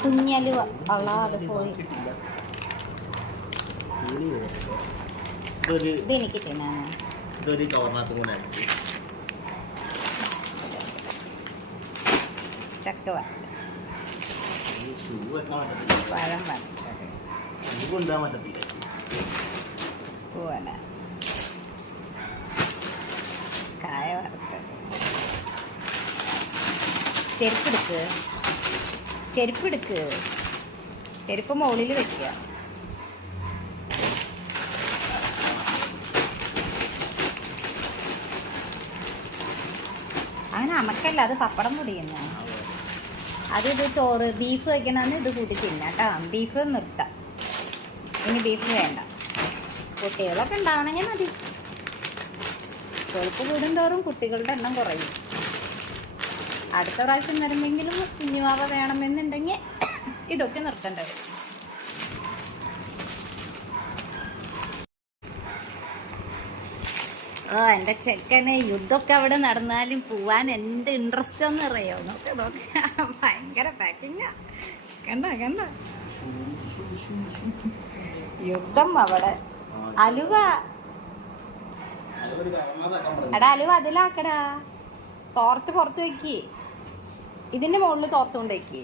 കുഞ്ഞലുവ അത് പോയി. ഇതെനിക്ക് തിന്നാണ്. ചക്ക പഴം പൂവന കായ വറുത്തത്. ചെരുപ്പെടുക്ക് ചെരുപ്പ് മുകളിൽ വെക്കുക. അങ്ങനെ അമക്കല്ല, അത് പപ്പടം പൊടിയുന്ന. ഇത് ചോറ് ബീഫ് വയ്ക്കണമെന്ന് ഇത് കൂട്ടി തിന്നാട്ടോ. ബീഫ് നിർത്താം, ഇനി ബീഫ് വേണ്ട. കുട്ടികളൊക്കെ ഉണ്ടാവണമെങ്കിൽ മതി. കൊഴുപ്പ് കൂടുന്തോറും കുട്ടികളുടെ എണ്ണം കുറയും. അടുത്ത പ്രാവശ്യം വരുമെങ്കിലും കുഞ്ഞുവാവ വേണമെന്നുണ്ടെങ്കിൽ ഇതൊക്കെ നിർത്തേണ്ടത്. എൻ്റെ ചെക്കന് യുദ്ധമൊക്കെ അവിടെ നടന്നാലും പോവാൻ എന്ത് ഇൻട്രസ്റ്റ് ഒന്നും അറിയോ? നോക്ക് ഭയങ്കര പാക്കിങ്ങാ. കണ്ട യുദ്ധം അവിടെ. അലുവ എടാ, അലുവ അതിലാക്കടാ. പുറത്ത് വെക്ക്. ഇതിന്റെ മുകളിൽ തോർത്തുകൊണ്ട് വെക്ക്.